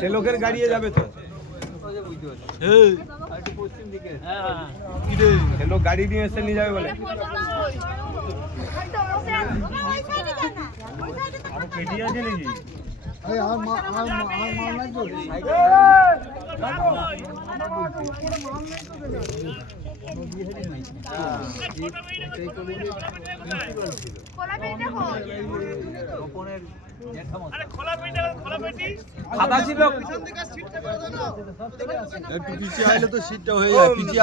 সে লোকের গাড়িয়ে যাবে তো। সে লোক গাড়ি নিয়ে এসে নিয়ে যাবে বলে। খাতা ছিল। একটু পিছিয়ে আইলে তো সিটটা হয়ে যায় পিছিয়ে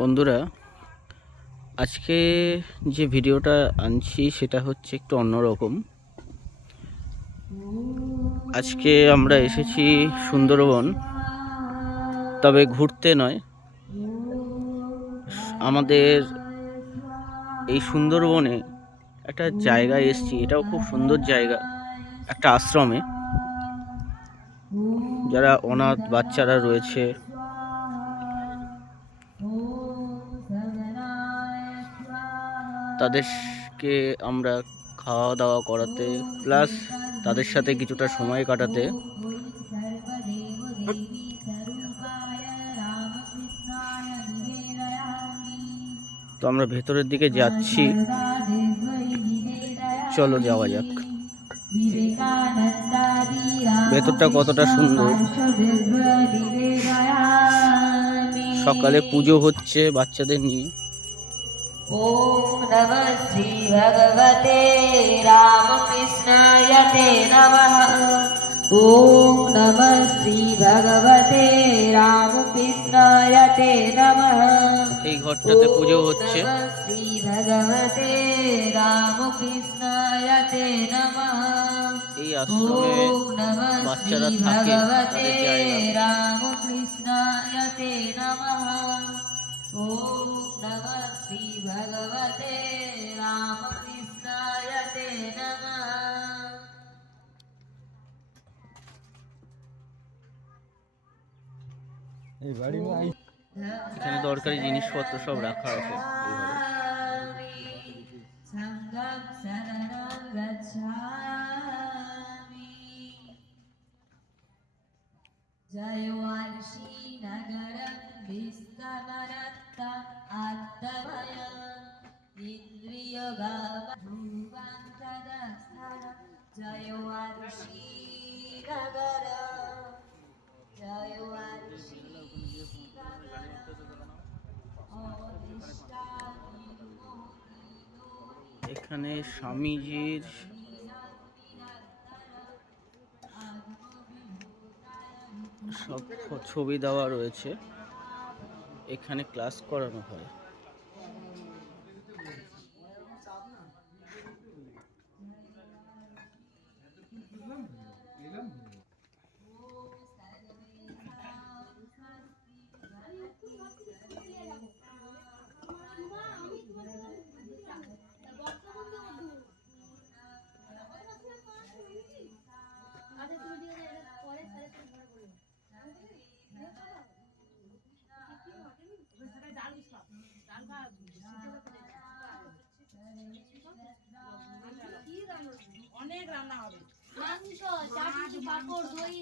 বন্ধুরা, আজকে যে ভিডিওটা আনছি সেটা হচ্ছে একটু অন্যরকম। আজকে আমরা এসেছি সুন্দরবন, তবে ঘুরতে নয়। আমাদের এই সুন্দরবনে একটা জায়গায় এসেছি, এটাও খুব সুন্দর জায়গা, একটা আশ্রমে। যারা অনাথ বাচ্চারা রয়েছে তাদেরকে আমরা খাওয়া দাওয়া করাতে, প্লাস তাদের সাথে কিছুটা সময় কাটাতে। তো আমরা ভেতরের দিকে যাচ্ছি। চলো যাওয়া যাক। ভেতরটা কতটা সুন্দর। সকালে পুজো হচ্ছে বাচ্চাদের নিয়ে। नमः श्रीभगवते रामकृष्णाय ते नमः ॐ नमः श्रीभगवते रामकृष्णाय ते नमः এই ঘরটাতে পুজো হচ্ছে ॐ नमः श्रीभगवते रामकृष्णाय ते नमः এই আশ্রমে ॐ नमः বাচ্চারা থাকে श्रीभगवते তাদের জায়গা रामकृष्णाय ते नमः ॐ नमः श्रीभगवते रामकृष्णाय ते नमः এই বাড়ি নিয়ে আই- এখানে দরকারি জিনিসপত্র সব রাখা আছে এইভাবে এখানে স্বামীজির সব ছবি দেওয়া রয়েছে। এখানে ক্লাস করানো হয়।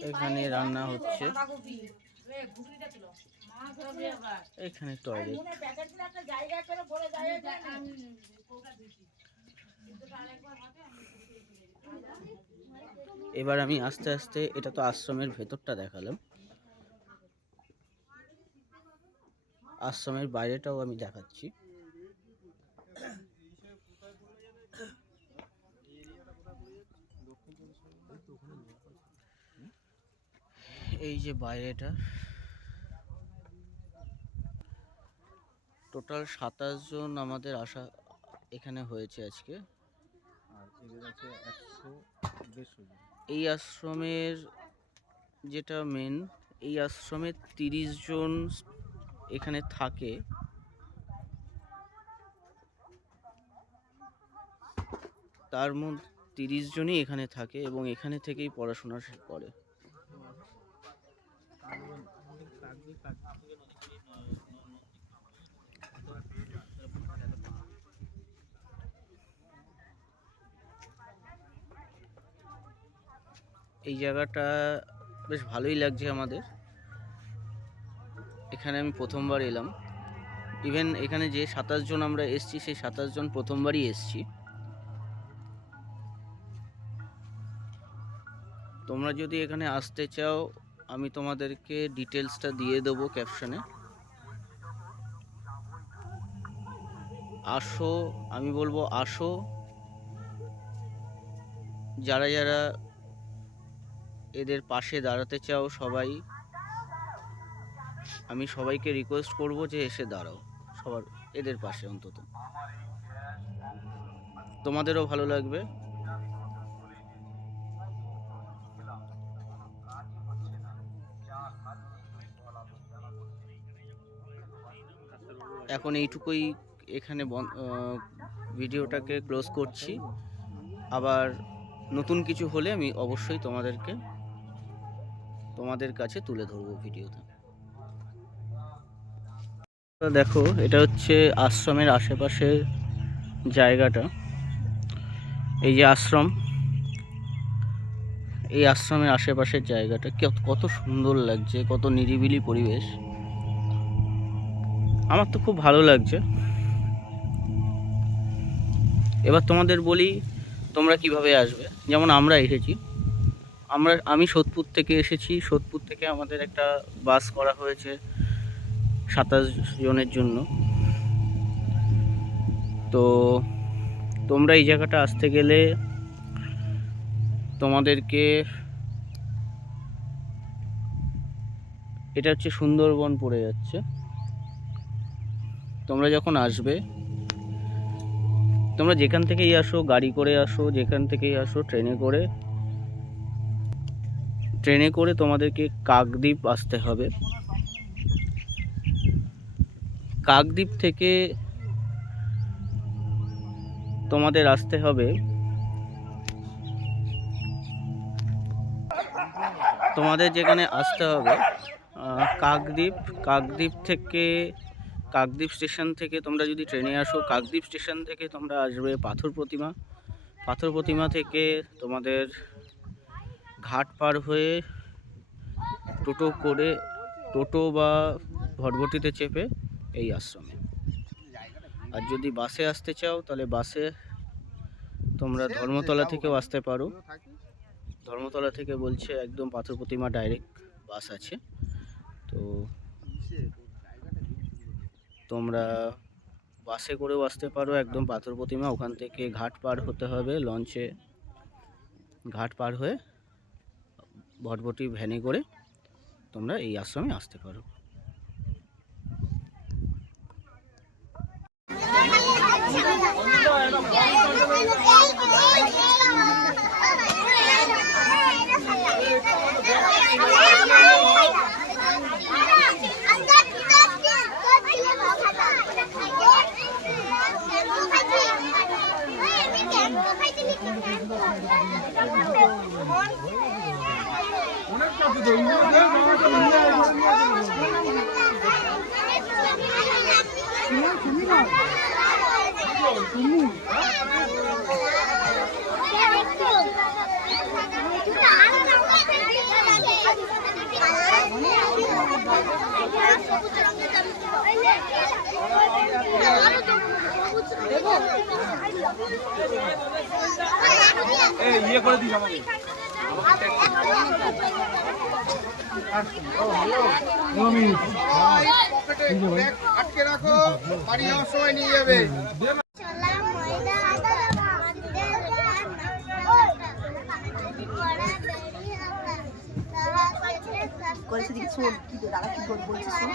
এখানে রান্না হচ্ছে। এখানে টয়লেট। এবার আমি আস্তে আস্তে, এটা তো আশ্রমের ভেতরটা দেখালাম। আশ্রমের বাইরেটাও আমি দেখাচ্ছি। এই যে বাইরেটা। টোটাল সাতাশ জন আমাদের আসা এখানে হয়েছে আজকে। আর এদের আছে একশো দেড়শো জন। এই আশ্রমের যেটা মেন এই আশ্রমে তিরিশ জন এখানে থাকে। তার মধ্যে তিরিশ জনই এখানে থাকে এবং এখানে থেকেই পড়াশোনা করে। এই জায়গাটা বেশ ভালোই লাগছে আমাদের। এখানে আমি প্রথমবার এলাম। ইভেন এখানে যে সাতাশ জন আমরা এসছি, সেই সাতাশ জন প্রথমবারই এসছি। তোমরা যদি এখানে আসতে চাও, আমি তোমাদেরকে ডিটেলসটা দিয়ে দেবো ক্যাপশনে আসো, আমি বলব আসো। যারা যারা এদের পাশে দাঁড়াতে চাও সবাই, আমি সবাইকে রিকোয়েস্ট করব যে এসে দাঁড়াও, সবার, এদের পাশে অন্তত। তোমাদেরও ভালো লাগবে। এখন এইটুকুই এখানে ভিডিওটাকে ক্লোজ করছি। আবার নতুন কিছু হলে আমি অবশ্যই তোমাদেরকে তোমাদের কাছে তুলে ধরবো ভিডিওতে দেখো, এটা হচ্ছে আশ্রমের আশেপাশের জায়গাটা। এই যে আশ্রম, এই আশ্রমের আশেপাশের জায়গাটা কত- কত সুন্দর লাগছে, কত নিরিবিলি পরিবেশ। আমার তো খুব ভালো লাগছে। এবার তোমাদের বলি, তোমরা কীভাবে আসবে? যেমন আমরা এসেছি। আমরা, আমি সোদপুর থেকে এসেছি। সোদপুর থেকে আমাদের একটা বাস করা হয়েছে সাতাশ জনের জন্য। তো তোমরা এই জায়গাটা আসতে গেলে তোমাদেরকে এটা হচ্ছে সুন্দরবন পড়ে যাচ্ছে। তোমরা যখন আসবে, তোমরা যেখান থেকেই আসো, গাড়ি করে আসো, যেখান থেকেই আসো, ট্রেনে করে ট্রেনে করে তোমাদেরকে কাকদ্বীপ আসতে হবে। কাকদ্বীপ থেকে তোমাদের আসতে হবে। তোমাদের যেখানে আসতে হবে কাকদ্বীপ কাকদ্বীপ থেকে, কাকদ্বীপ স্টেশন থেকে তোমরা যদি ট্রেনে আসো, কাকদ্বীপ স্টেশন থেকে তোমরা আসবে পাথর প্রতিমা। পাথর প্রতিমা থেকে তোমাদের ঘাট পার হয়ে টোটো করে টোটো বা ভটভটিতে চেপে এই আশ্রমে। আর যদি বাসে আসতে চাও, তাহলে বাসে তোমরা ধর্মতলা থেকেও আসতে পারো। ধর্মতলা থেকে বলছে একদম পাথর প্রতিমা ডাইরেক্ট বাস আছে। তো তোমরা বাসে করেও আসতে পারো, একদম পাথর প্রতিমা। ওখান থেকে ঘাট পার হতে হবে, লঞ্চে ঘাট পার হয়ে ভটভটি ভ্যানে করে তোমরা এই আশ্রমে আসতে পারো। ইয়ে করে দিস আমাকে। আটকে রাখো বাড়ি যাওয়ার সময় নিয়ে যাবে করেছে দিকে শোন কি দাদা কি বলছে শোন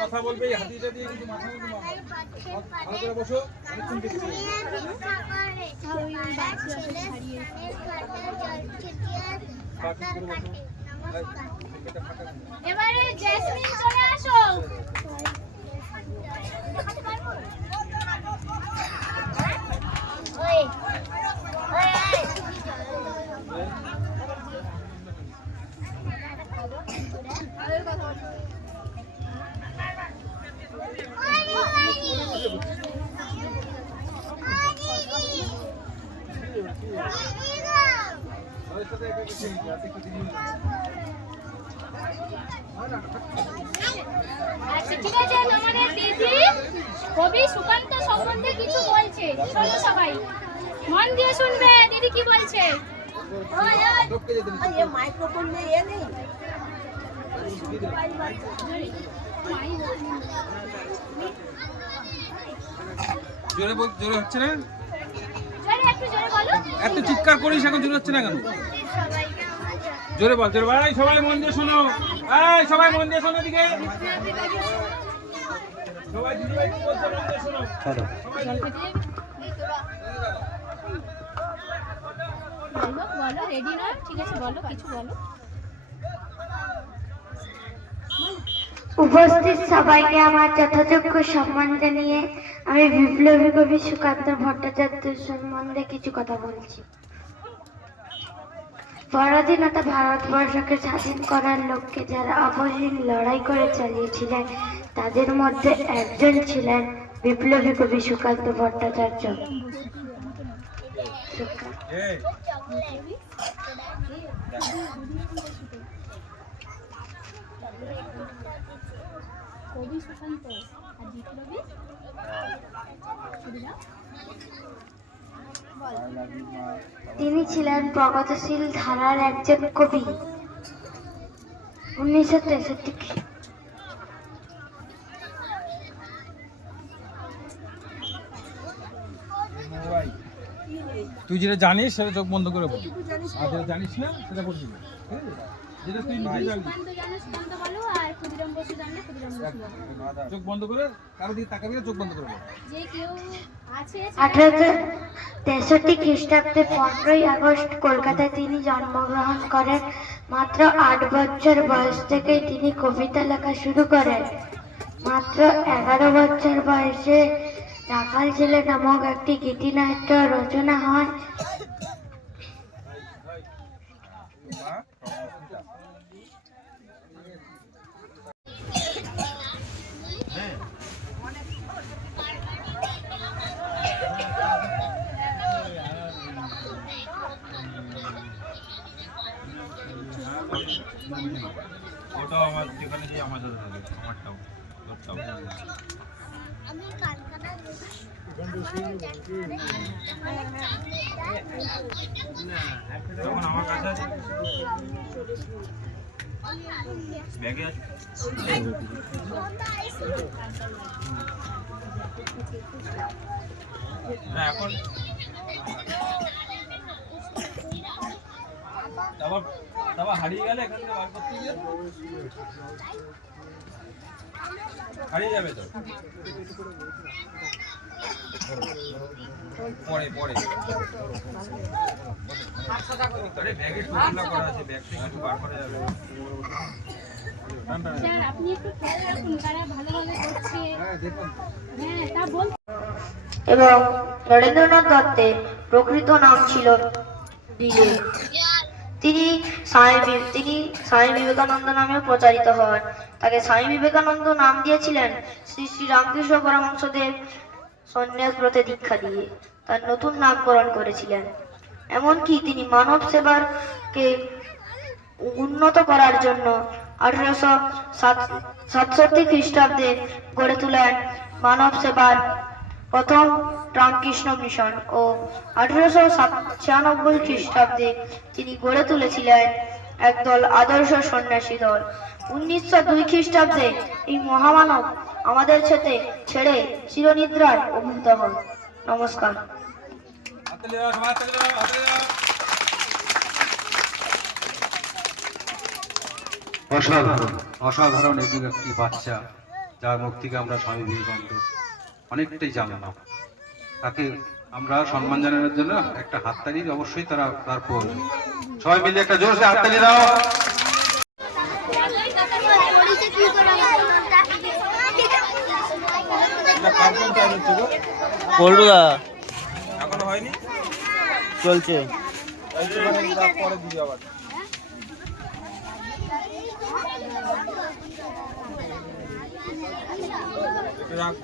কথা বলবে হাতিটা দিয়ে কিন্তু মাথা ভালো করে বসো এবারে জেসমিন চলে আসো। ওই। আচ্ছা ঠিক আছে আমাদের দিদি, কবি সুকান্ত সম্বন্ধে কিছু বলছে। শোনো সবাই। মন দিয়ে শুনবে, দিদি কি বলছে? মাইক্রোফোন এ নেই জোরে বল, জোরে হচ্ছে না? এত চিৎকার করিস এখন জোরে হচ্ছে না কেন? জোরে বল জোরে বল। সবাই মন দিয়ে শোনো। এই সবাই মন দিয়ে শোনো দিকে সবাই দিদিভাই কি বলছে মন দিয়ে শোনো। সবাই বলো বলো রেডি নয় ঠিক আছে বলো কিছু বলো। উপস্থিত সবাইকে আমার যথাযোগ্য সম্মান জানিয়ে আমি বিপ্লবী কবি সুকান্ত ভট্টাচার্য সম্বন্ধে কিছু কথা বলছি। পরাধীনতা ভারতবর্ষকে স্বাধীন করার লক্ষ্যে যারা অপসীম লড়াই করে চালিয়েছিলেন, তাদের মধ্যে একজন ছিলেন বিপ্লবী কবি সুকান্ত ভট্টাচার্য। কবি সুকান্ত আর বিপ্লবী? তিনি ছিলেন প্রগতিশীল ধারার একজন কবি। উনিশশো তেষট্টি তুই যেটা জানিস সেটা চোখ বন্ধ করে বল। আর যেটা জানিস না সেটা বলবি না। ঠিক আছে? যেটা তুই নিজে জানবি সুকান্ত জানো সুকান্ত বলো আর ক্ষুদিরাম বসু জানলে ক্ষুদিরাম বসু বলো। চোখ বন্ধ করে কারও দিকে তাকাবি না চোখ বন্ধ করে যে কেউ আছে। আঠারোশো তেষট্টি খ্রিস্টাব্দে পনেরোই আগস্ট কলকাতায় তিনি জন্মগ্রহণ করেন। মাত্র আট বছর বয়স থেকেই তিনি কবিতা লেখা শুরু করেন। মাত্র এগারো বছর বয়সে রাখাল ছেলে নামক একটি গীতিনাট্য রচনা হয় ওটাও আমার যেখানে যে আমার সাথে থাকে আমারটাও তোরটাও আমার কাছে আছে ব্যাগে আছে। না এখন তারপর তারপর হারিয়ে গেলে এখান থেকে বার করতে গিয়ে হারিয়ে যাবে তো। পরে পরে। আরে ব্যাগে করা আছে ব্যাগ থেকে কিছু বার করা যাবে স্যার আপনি একটু খেয়াল রাখুন কারা ভালোভাবে করছে। হ্যাঁ তা বল এবং নরেন্দ্রনাথ দত্তের প্রকৃত নাম ছিল বিলে তিনি স্বামী তিনি স্বামী বিবেকানন্দ নামে প্রচারিত হন। তাকে স্বামী বিবেকানন্দ নাম দিয়েছিলেন শ্রী শ্রী রামকৃষ্ণ পরমহংসদেব সন্ন্যাস ব্রতে দীক্ষা দিয়ে। তার নতুন নামকরণ করেছিলেন। এমনকি তিনি মানব সেবারকে উন্নত করার জন্য আঠারোশো সাতষট্টি খ্রিস্টাব্দে গড়ে তোলেন মানব সেবার প্রথম রামকৃষ্ণ মিশন ও আঠারোশো ছিয়ানব্বই খ্রিস্টাব্দে তিনি গড়ে তুলেছিলেন একদল আদর্শ সন্ন্যাসী দল। উনিশশো দুই খ্রিস্টাব্দে এই মহামানব আমাদের ছেতে ছেড়ে চিরনিদ্রায় অভূত হন। নমস্কার। অসাধারণ অসাধারণ এদিকে একটি বাচ্চা, যার মুখ থেকে আমরা স্বামী বিবেকানন্দ অনেকটাই জানলাম। তাকে আমরা সম্মান জানানোর জন্য একটা হাততালি অবশ্যই তারা তার প্রয়োজন সবাই মিলে একটা জোরসে হাততালি দাও। পল্টুদা এখনও হয়নি? চলছে। পরে দিবি আবার রাখ।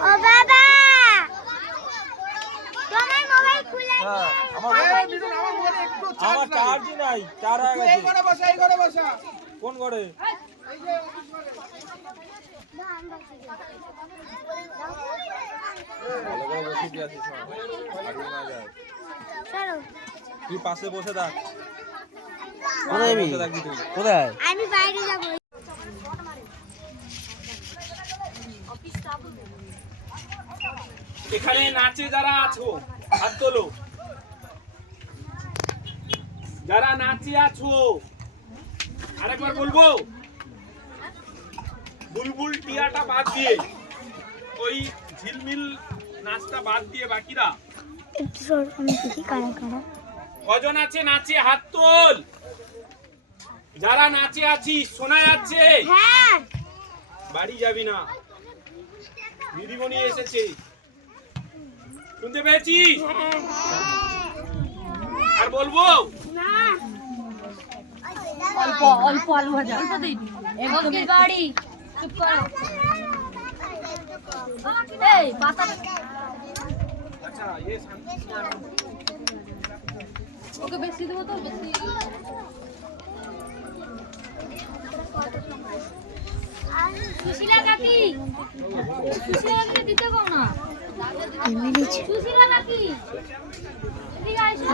ও বাবা! তোমার মোবাইল খুলে আমার চার্জই নাই চার হয়ে গেছে এই ঘরে বসা এই ঘরে বসা। কোন ঘরে। তুই পাশে বসে থাক। কোথায়? আমি বাইরে যাব এখানে নাচে যারা আছো হাত তোলো যারা নাচে আছো আরেকবার বলব বুলবুল টিয়াটা বাদ দিয়ে ওই ঝিলমিল নাচটা বাদ দিয়ে বাকিরা কজন আছে নাচে হাত তোল? যারা নাচে আছিস শোনা যাচ্ছে? হ্যাঁ। বাড়ি যাবি না। দিদিমণি এসেছে। শুনতে পেয়েছি? আর বলব? অল্প আলু আচ্ছা, ইয়ে সুশীলা কাকি সুশীলা দিতে কো না? আইসো